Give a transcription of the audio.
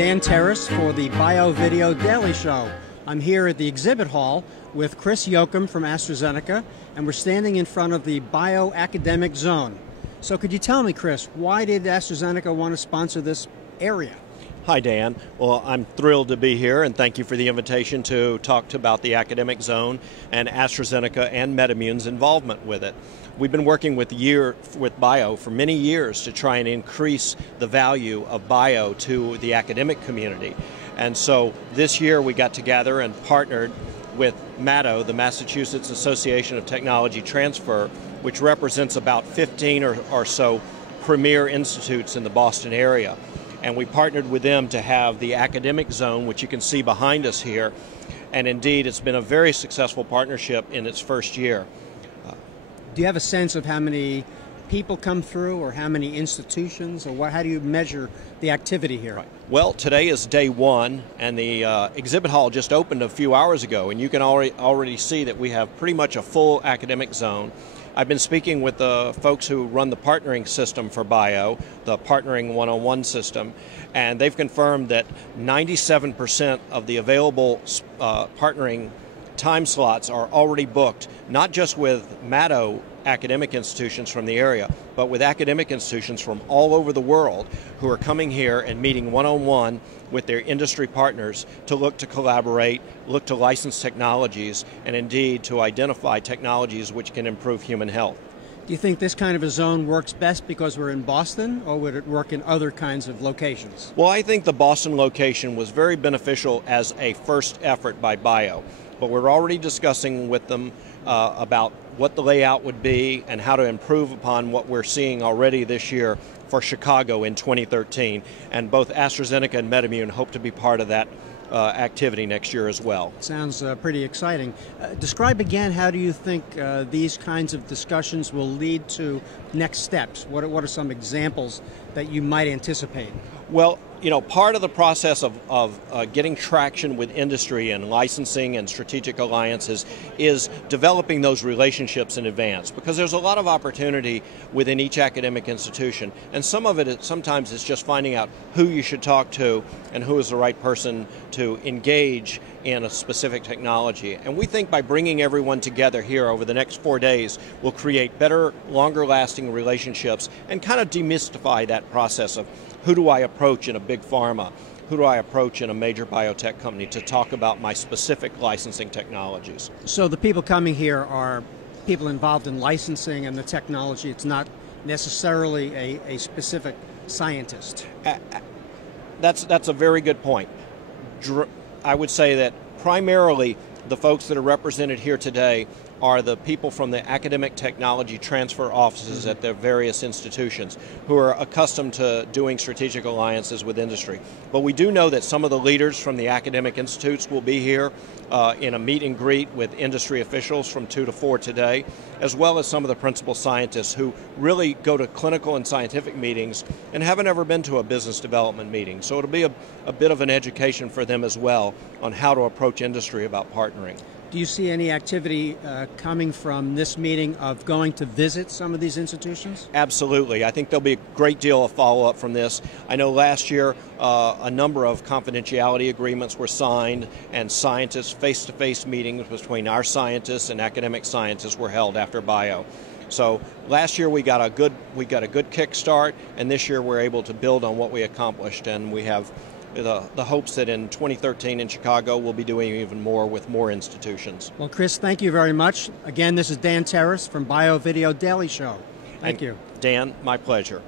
Dan Terrace for the Bio Video Daily Show. I'm here at the exhibit hall with Chris Yochim from AstraZeneca, and we're standing in front of the Bio-Academic Zone. So could you tell me, Chris, why did AstraZeneca want to sponsor this area? Hi, Dan. Well, I'm thrilled to be here, and thank you for the invitation to talk about the academic zone and AstraZeneca and MedImmune's involvement with it. We've been working with bio for many years to try and increase the value of bio to the academic community. And so this year we got together and partnered with MATO, the Massachusetts Association of Technology Transfer, which represents about 15 or so premier institutes in the Boston area. And we partnered with them to have the academic zone, which you can see behind us here. And indeed, it's been a very successful partnership in its first year. Do you have a sense of how many people come through, or how many institutions, or how do you measure the activity here? Right. Well, today is day one, and the exhibit hall just opened a few hours ago, and you can already see that we have pretty much a full academic zone. I've been speaking with the folks who run the partnering system for bio, the Partnering 101 system, and they've confirmed that 97% of the available partnering time slots are already booked, not just with MATO academic institutions from the area, but with academic institutions from all over the world who are coming here and meeting one-on-one with their industry partners to look to collaborate, look to license technologies, and indeed to identify technologies which can improve human health. Do you think this kind of a zone works best because we're in Boston, or would it work in other kinds of locations? Well, I think the Boston location was very beneficial as a first effort by bio, but we're already discussing with them about what the layout would be and how to improve upon what we're seeing already this year for Chicago in 2013. And both AstraZeneca and MedImmune hope to be part of that activity next year as well. Sounds pretty exciting. Describe again, how do you think these kinds of discussions will lead to next steps? What are some examples that you might anticipate? Well, you know, part of the process of getting traction with industry and licensing and strategic alliances is developing those relationships in advance, because there's a lot of opportunity within each academic institution, and some of it sometimes is just finding out who you should talk to and who is the right person to engage in a specific technology. And we think by bringing everyone together here over the next 4 days, we'll create better, longer lasting relationships and kind of demystify that process of who do I approach in a big pharma, who do I approach in a major biotech company to talk about my specific licensing technologies. So the people coming here are people involved in licensing and the technology. It's not necessarily a specific scientist. That's a very good point. I would say that primarily the folks that are represented here today are the people from the academic technology transfer offices at their various institutions who are accustomed to doing strategic alliances with industry. But we do know that some of the leaders from the academic institutes will be here in a meet and greet with industry officials from 2 to 4 today, as well as some of the principal scientists who really go to clinical and scientific meetings and haven't ever been to a business development meeting. So it'll be a bit of an education for them as well on how to approach industry about partnering. Do you see any activity coming from this meeting of going to visit some of these institutions? Absolutely. I think there'll be a great deal of follow-up from this. I know last year a number of confidentiality agreements were signed, and scientists, face-to-face meetings between our scientists and academic scientists were held after bio. So last year we got a good kickstart, and this year we're able to build on what we accomplished, and we have the hopes that in 2013 in Chicago we'll be doing even more with more institutions. Well, Chris, thank you very much. Again, this is Dan Terrace from Bio Video Daily Show. Thank you. Dan, my pleasure.